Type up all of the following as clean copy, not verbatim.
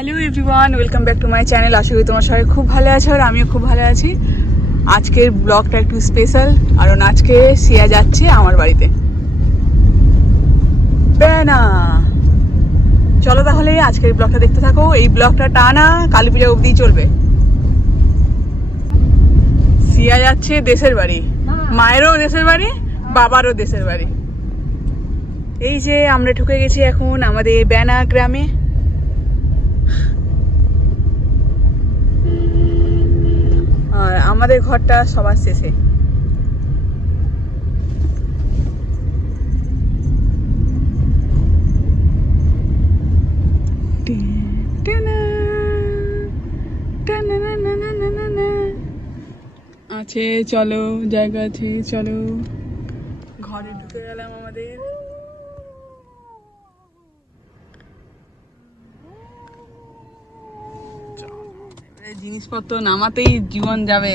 Hello everyone, welcome back to my channel. আশা করি তোমার সবাই খুব ভালো আছো আর আমিও খুব ভালো আছি। আজকের ব্লগটা একটু স্পেশাল, কারণ আজকে সিয়া যাচ্ছে আমার বাড়িতে। বেনা, চলো তাহলে আজকের ব্লগটা দেখতে থাকো। এই ব্লগটা টানা কালী পূজা অবধি চলবে। সিয়া যাচ্ছে দেশের বাড়ি, মায়েরও দেশের বাড়ি, বাবারও দেশের বাড়ি। এই যে আমরা ঢুকে গেছি এখন আমাদের বেনা গ্রামে। আর আমাদের ঘরটা সবার শেষে। আছে, চলো, জায়গা আছে, চলো। ঘরে ঢুকে গেলাম আমাদের। জিনিসপত্র নামাতেই জীবন যাবে।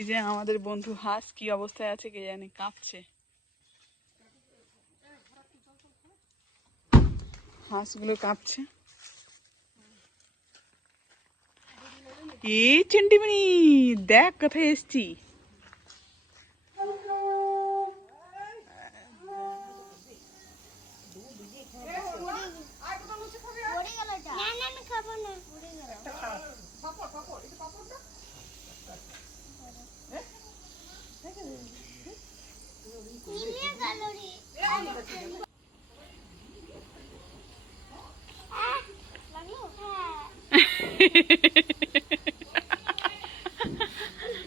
এই যে আমাদের বন্ধু হাঁস কি অবস্থায় আছে কে জানে, কাঁপছে। হাঁসগুলো কাঁপছে। এই চিন্টিমণি, দেখ কোথায় এসছি।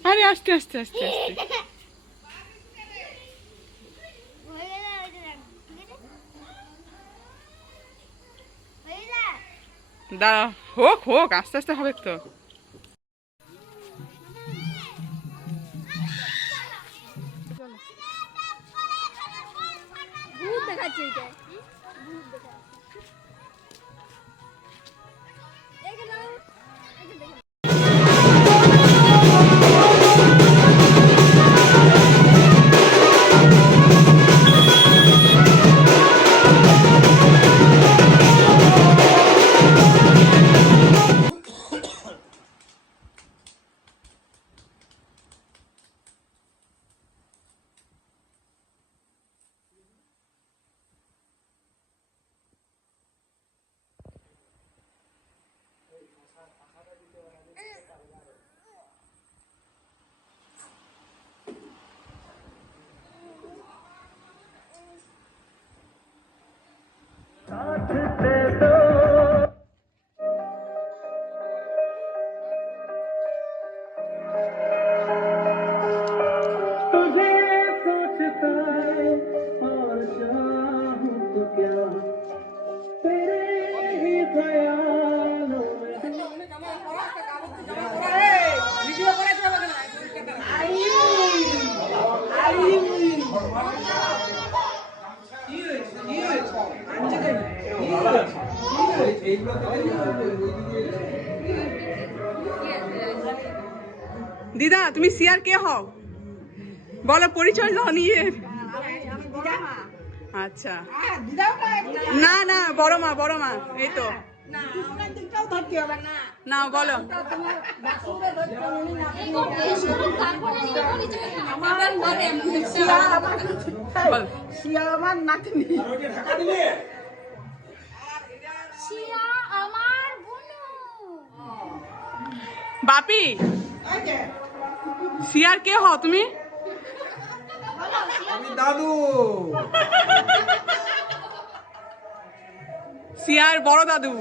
আরে আস্তে আস্তে আস্তে আস্তে। দাঁড়া, হোক হোক, আস্তে আস্তে হবে তো। দেখাচ্ছে দিদা, তুমি সিয়ার কে হও বলো, পরিচয় দাও নিজের। আচ্ছা, না না, বড় মা, বড় মা, এই তো। না বলো। আমার নাতনি, বাপি, সিয়ার কে হও তুমি? দাদু, সিয়ার বড় দাদু।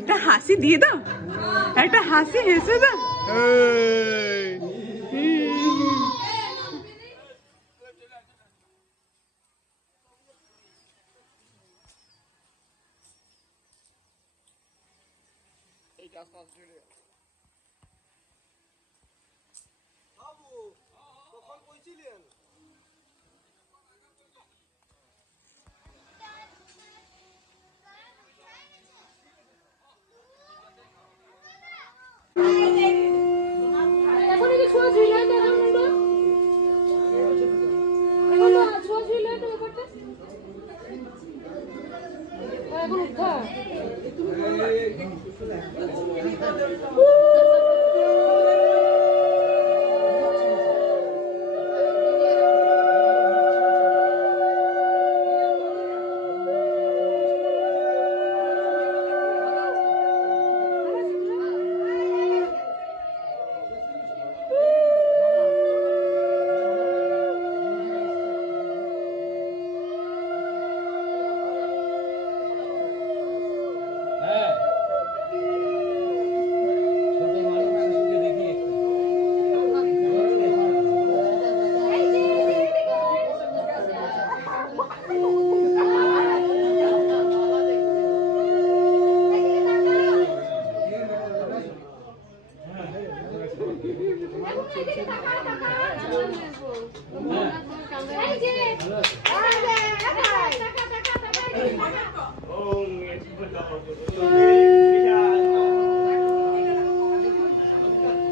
একটা হাসি দিয়ে দাও, একটা হাসি হেসে দাও।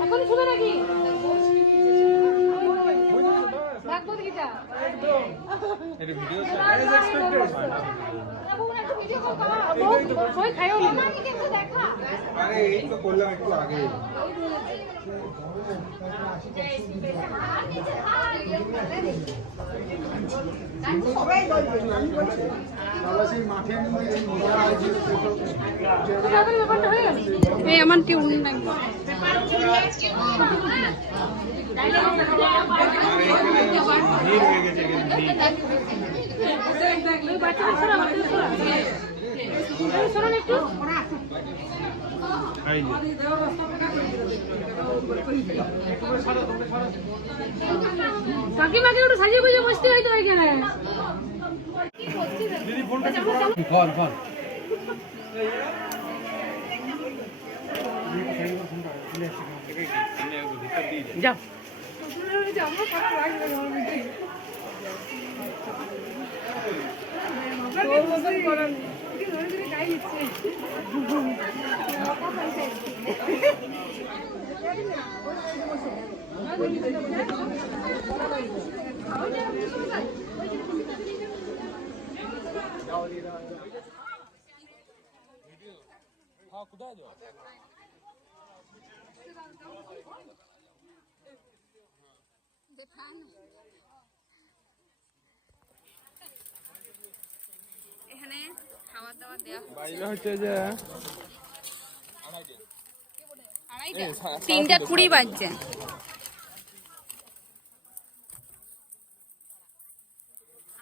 এখন শুনে নাকি ভাগবত গীতা এটা ভিডিও সবাই খাইও নি আরে এই তো করলাম একটু আগে এই আমার টিউন লাগবে ভিড় হয়ে গেছে কাকিমাকে একটু সাজিয়ে বুঝে বসতে হয়তো এখানে ফোন ফোন যাও এখানে খাবার দাবার দেওয়া বাইরে হচ্ছে যে 3:20 বাজছে।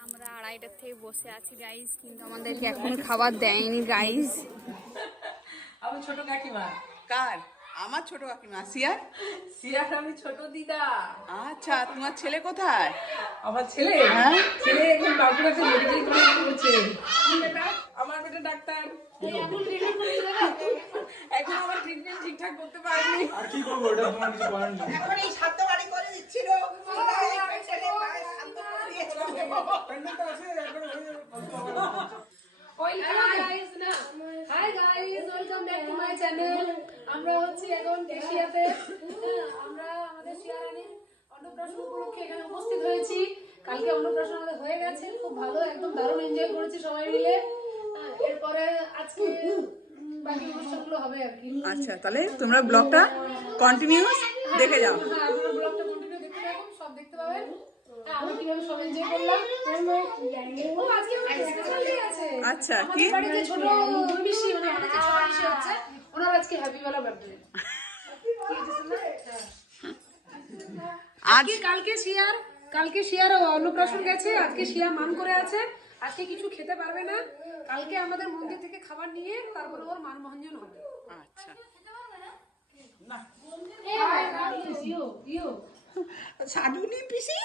আমরা 2:30টার থেকে বসে আছি গাইস, কিন্তু আমাদেরকে এখন খাবার দেয়নি গাইস। আমার ছোট কাকিমা। কার? আমার ছোট কাকিমা সিয়ার। সিয়ার আমি ছোট দিদা। আচ্ছা, তোমার ছেলে কোথায়? আমার ছেলে ছেলে এখন বাবুরাতে মেডিকেল কলেজ করছে। আমার বেটা ডাক্তার। এখন আমার ট্রিটমেন্ট ঠিকঠাক করতে পারিনি। আর কি করবো ওটা তোমার কিছু করার নেই এখন এই সাধ্য বাড়ি করে দিচ্ছিল ছেলে মায়ের শান্ত করে দিয়েছিল। পেন্ডেন্ট আছে একবার হয়ে যাবে hi guys, welcome back to my channel. আমরা হচ্ছে এখন এশিয়াতে, আমরা আমাদের শিয়ারানি অন্নপ্রাশন উপলক্ষে এখানে উপস্থিত হয়েছি। কালকে অন্নপ্রাশন আমাদের হয়ে গেছে, খুব ভালো, একদম দারুণ এনজয় করেছি সবাই মিলে। এরপরে আজকে বাকি অনুষ্ঠানগুলো হবে আর কি। আচ্ছা, তাহলে তোমরা ব্লগটা কন্টিনিউয়াস দেখে যাও। হ্যাঁ, আপনারা ব্লগটা কন্টিনিউ দেখতে থাকুন, সব দেখতে পাবেন। আমরা কিভাবে সব এনজয় করলাম। ও আজকে স্পেশাল ডে আছে। আচ্ছা, কি? আমাদের বাড়িতে ছোট পিসি, মানে আমাদের যে ছোট পিসি হচ্ছে, ওনার আজকে হ্যাপি বেলা বার্থডে। আজ কালকে শিয়ার অন্নপ্রাশন গেছে, আজকে শিয়া মান করে আছে, আজকে কিছু খেতে পারবে না। কালকে আমাদের মন্দির থেকে খাবার নিয়ে তারপরে ওর মান মহঞ্জন হবে। আচ্ছা, সাধুনি পিসি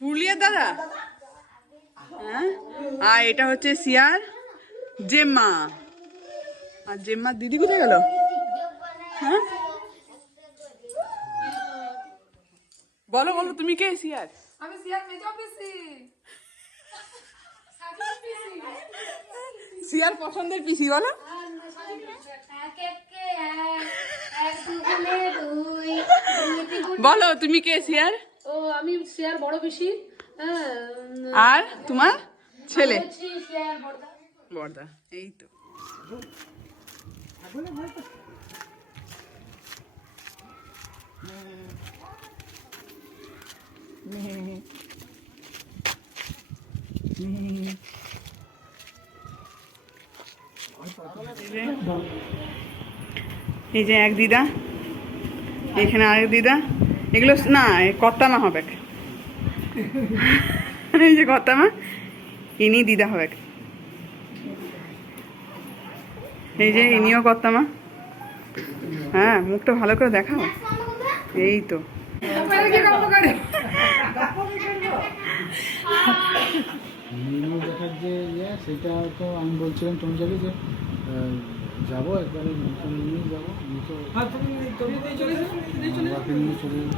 পুরুলিয়ার দাদা। হ্যাঁ, আর এটা হচ্ছে সিয়ার জেম্মা। আর জেম্মার দিদি কোথায় গেল? হ্যাঁ, বলো বলো, তুমি কে সিয়ার? আমি শিয়ার মেজো পিসি। সিয়ার পছন্দের পিসি বলো। বলো তুমি কে সিয়ার? ও আমি শিয়ার বড় পিসি। হ্যাঁ, আর তোমার ছেলে? হচ্ছে শিয়ার বড়দা। বড়দা। এই তো এই যে এক দিদা, এখানে আরেক দিদা। এগুলো না কর্তামা হবে। এই যে কর্তামা, ইনি দিদা হবে। এই যে ইনিও কর্তামা। হ্যাঁ, মুখটা ভালো করে দেখাও। এই তো দেখার যে সেটা তো আমি বলছিলাম তোমার যাবে যে যাবো একবারে নতুন নিয়ে যাবো তো। হ্যাঁ তুমি নিয়ে চলে যাবো, নিয়ে চলে যাবো, নিয়ে চলে যাবো।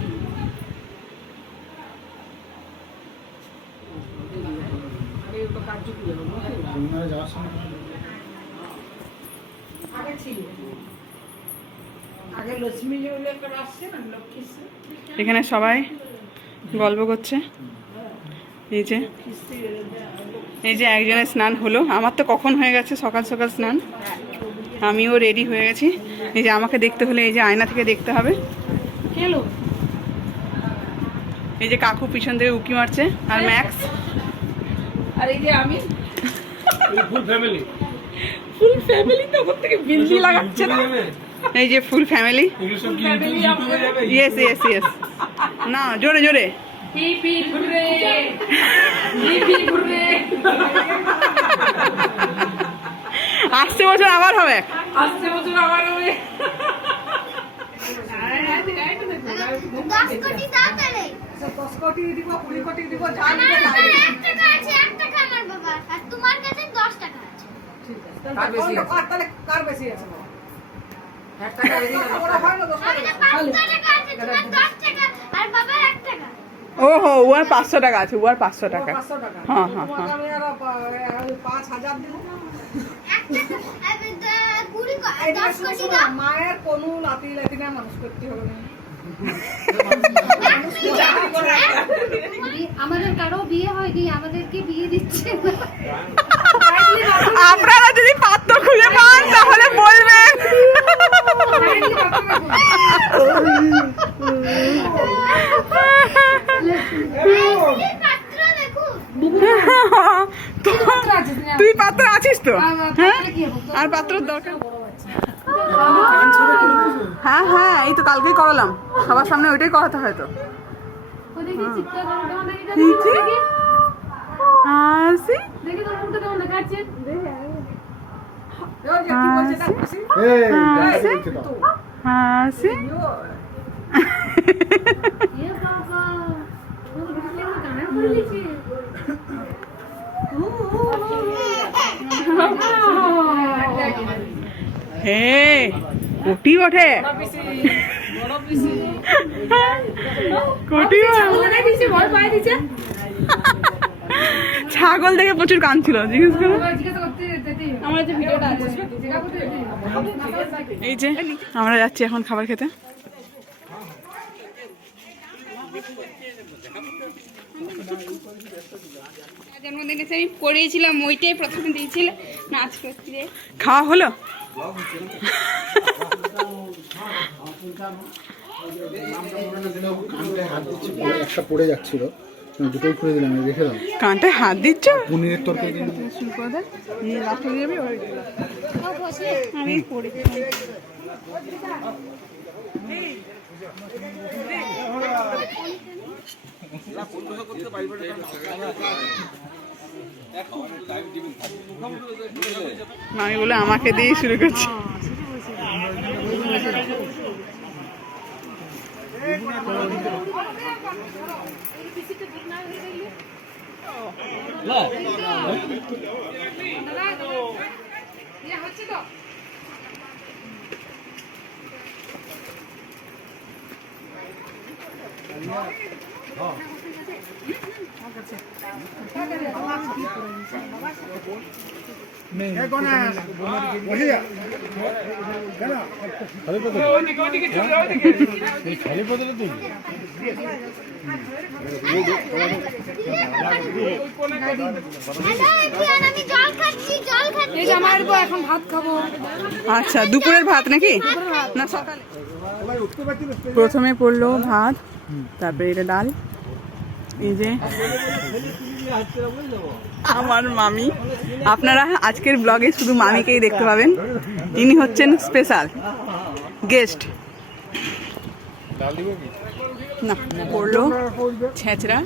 তোমরা যাওয়ার সময় আগে লক্ষ্মী বলে একটা আসছে না, লক্ষ্মী এখানে সবাই গল্প করছে। এই যে একজনের স্নান হলো, আমার তো কখন হয়ে গেছে, সকাল সকাল স্নান। আমিও রেডি হয়ে গেছি। এই যে আমাকে দেখতে হলে এই যে আয়না থেকে দেখতে হবে। হ্যালো, এই যে কাকু পিছন থেকে উকি মারছে, আর ম্যাক্স। আর এই যে আমি ফুল ফ্যামিলি। ফুল ফ্যামিলি তো ওর থেকে বিল্ডি লাগাচ্ছে না। এই যে ফুল ফ্যামিলি। এগুলো সব কি ইউটিউবে যাবে? Yes yes yes. না, জোরে জোরে। পিপি ঘুরে, পিপি ঘুরে। আসছে বছর আবার হবে। আসছে বছর আবার হবে। 10 কোটি দাও তাহলে। 10 কোটি দিব, 20 কোটি দিব, যা আমার দিবে কাছে তাই। 1 টাকা আছে, 1 টাকা আমার বাবার, আর তোমার কাছে 10 টাকা আছে। কার বেশি আছে? তাহলে কার বেশি আছে? 1 টাকা বেশি না, ওরা হয় না 10 আমার কাছে 500 টাকা আছে, তোমার 10 টাকা, আর বাবার 1 টাকা। ওহো, ওর 500 টাকা আছে, ওর 500 টাকা। 500 টাকা। হ্যাঁ হ্যাঁ তোমাকে হ্যাঁ। আমি আর 5000 দিব। 1 টাকা, 20 এই 10 যে কোটি শোনো, দাও। মায়ের কোনো নাতি লাতিনা মানুষ করতে হবে না। আমাদের কারো বিয়ে হয়নি, আমাদেরকে বিয়ে দিচ্ছে। আপনারা যদি পাত্র খুঁজে পান তাহলে বলবেন। পাত্র দেখো। তুই পাত্র আছিস তো? হ্যাঁ, আর পাত্র দরকার। হ্যাঁ হ্যাঁ, এই তো কালকেই করালাম, সবার সামনে ওইটাই করাতে হয় তো। ওদিকে চিৎকার করো, কেমন দেখি এই যে, হাসি দেখি তোর মুখটা কেমন দেখাচ্ছে। ওই যে কি বলছে না খুশি? এই হাসি হাসি। এ বাবা, ও ঢুকলে না কানে পড়ে গেছে। হে কোটি ওঠে, কোটি বলে দিয়েছে, ভয় পাই দিয়েছে। ছাগল দেখে প্রচুর কাঁদছিল, জিজ্ঞেস করো। জিজ্ঞাসা করতে যেতেই হবে। আমার যে ভিডিওটা আছে জিজ্ঞাসা করতে যেতেই হবে। এই যে আমরা যাচ্ছি এখন খাবার খেতে। জন্মদিনে আমি পড়েছিলাম, ওইটাই প্রথমে দিয়েছিল নাচ করতে। খাওয়া হলো? একটা পড়ে যাচ্ছিল, দুটোই করে দিলাম, রেখে দাও। কানটায় হাত দিচ্ছ? পনিরের তরকারি শুরু করে দেন। লাস্টে দিয়ে যাবি ওই আমি পড়েছি। মামি বলে আমাকে দিয়ে শুরু করছি। হচ্ছে তো খালি পদে তুই আমি জল খাচ্ছি, জল খাচ্ছি। এই যে আমার এখন ভাত খাবো। আচ্ছা, দুপুরের ভাত নাকি না সকালে? প্রথমে পড়লো ভাত, তারপরে এটা ডাল। এই যে আমার মামি, আপনারা আজকের ব্লগে শুধু মামিকেই দেখতে পাবেন, ইনি হচ্ছেন স্পেশাল গেস্ট। না পড়লো ছেঁচড়া,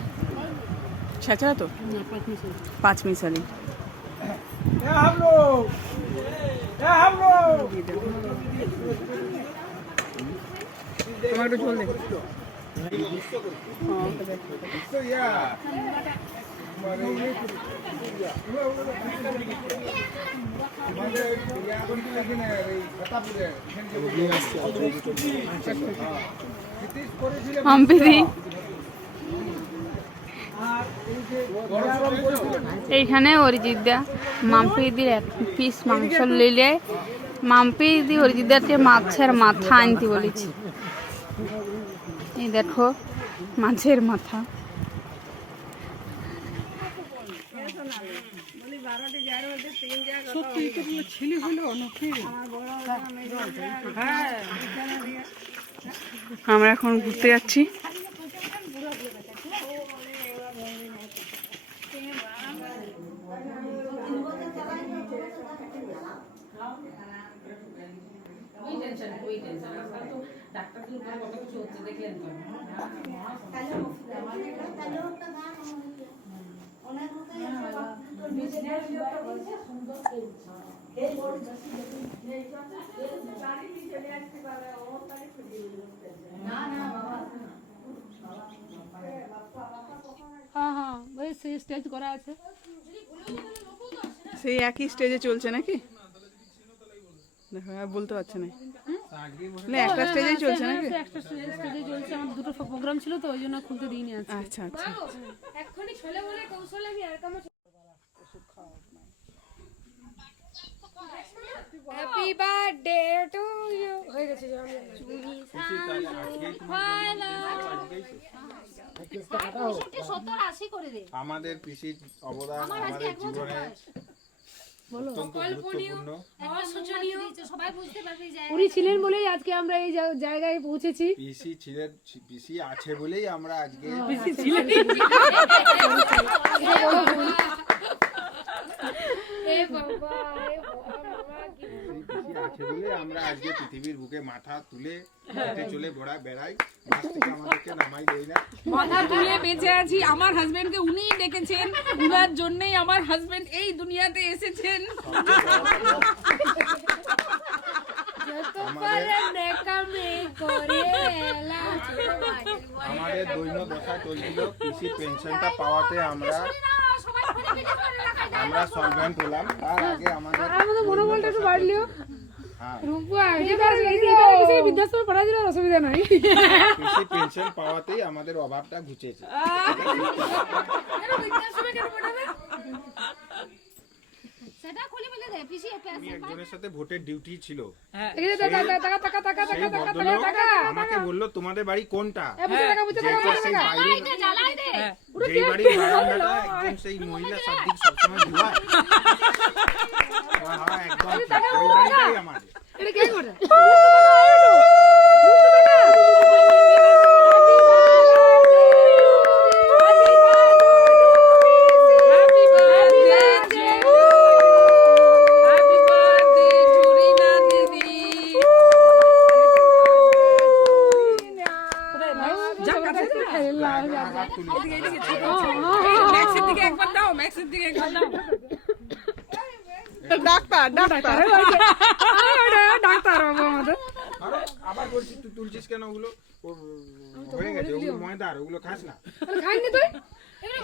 ছেঁচড়া তো 5 মিশালি। আমার একটু ঝোল দেখি। মাম্পিদি এইখানে অরিজিৎদা মাম্পিদির এক পিস মাংস নিলে মাম্পিদি অরিজিৎদাকে মাছের মাথা আনতে বলেছি। এই দেখো মাছের মাথা। আমরা এখন ঘুরতে যাচ্ছি। হ্যাঁ হ্যাঁ ওই সেই স্টেজ করা আছে। সেই একই স্টেজে চলছে নাকি? দেখো আর বলতে পারছে না, একটা স্টেজেই চলছে নাকি? একটা স্টেজে চলছে। আমার দুটো প্রোগ্রাম ছিল তো ওই জন্য খুলতে দিইনি আজকে। আচ্ছা আচ্ছা। এখনই ছেলে বলে কৌশলে আমি আর কাম হ্যাপি বার্থডে টু ইউ হয়ে গেছে। আমাদের পিসির অবদান আমাদের জীবনে অত্যন্ত গুরুত্বপূর্ণ। উনি ছিলেন বলেই আজকে আমরা এই জায়গায় পৌঁছেছি। পিসি আছে বলেই আমরা আজকে পিসি ছিলেন আছে বলে আমরা আজকে পৃথিবীর বুকে মাথা তুলে হেঁটে চলে বেড়াই। বাস থেকে আমাদেরকে নামাই দেয় না। মাথা তুলে বেঁচে আছি। আমার হাজবেন্ডকে উনিই ডেকেছেন, উনার জন্যই আমার হাজবেন্ড এই দুনিয়াতে এসেছেন। আমাদের দৈন্য দশা চলছিল। কৃষি পেনশনটা পাওয়াতে আমরা সলভেন্ট হলাম। তার আগে আমাদের মনোবলটা একটু বাড়লেও অসুবিধা নাই। কৃষি পেনশন পাওয়াতেই আমাদের অভাবটা ঘুচেছে। একজনের সাথে ভোটের ডিউটি ছিল, আমাকে বললো তোমাদের বাড়ি কোনটা, যেই বাড়ির বারান্দাটা একদম সেই মহিলা সাদিক সবসময় ধোয়া, একদম ওই বাড়িটাই আমাদের। আবার বলছি তুই তুলছিস কেন? ওগুলো হয়ে গেছে, ওগুলো ময়দার, ওগুলো খাস না।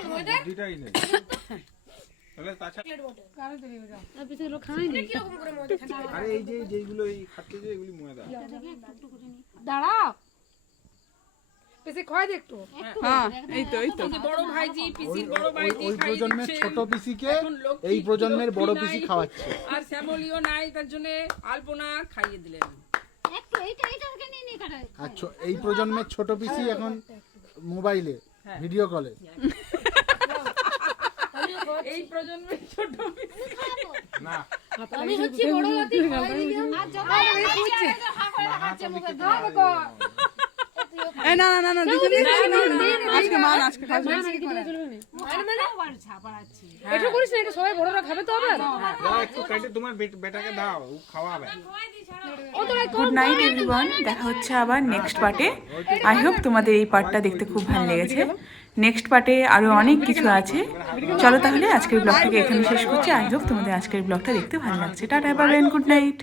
বুদ্ধিটাই নেই। আরে এই যে যেগুলো এই খাচ্ছে যে এগুলি ময়দা। দাঁড়াও পিসি খয় দে একটু। হ্যাঁ এই তো বড় ভাইজি পিসির বড় ভাইজি ওই প্রজন্মের ছোট পিসিকে এই প্রজন্মের বড় পিসি খাওয়াচ্ছে। আর শ্যামলিও নাই, তার জন্য আলপনা খাইয়ে দিলেন। আচ্ছা, এই প্রজন্মের ছোট পিসি এখন মোবাইলে ভিডিও কলে। এই প্রজন্মের ছোট না আমি হচ্ছি বড় লাতি খয় দিই। না না না আজকে মান আজকে খাবো। এটা করিস না, এটা সবাই বড়রা খাবে তো আবার। একটু কাটে তোমার বেটাকে দাও, ও খাওয়াবে। গুড নাইট এভরিওয়ান, দেখা হচ্ছে আবার নেক্সট পার্টে। আই হোপ তোমাদের এই পার্টটা দেখতে খুব ভালো লেগেছে। নেক্সট পার্টে আরো অনেক কিছু আছে। চলো তাহলে আজকের ব্লগটাকে এখানে শেষ করছি। আই হোপ তোমাদের আজকের ব্লগটা দেখতে ভালো লাগছে। Tata, bye bye, good night.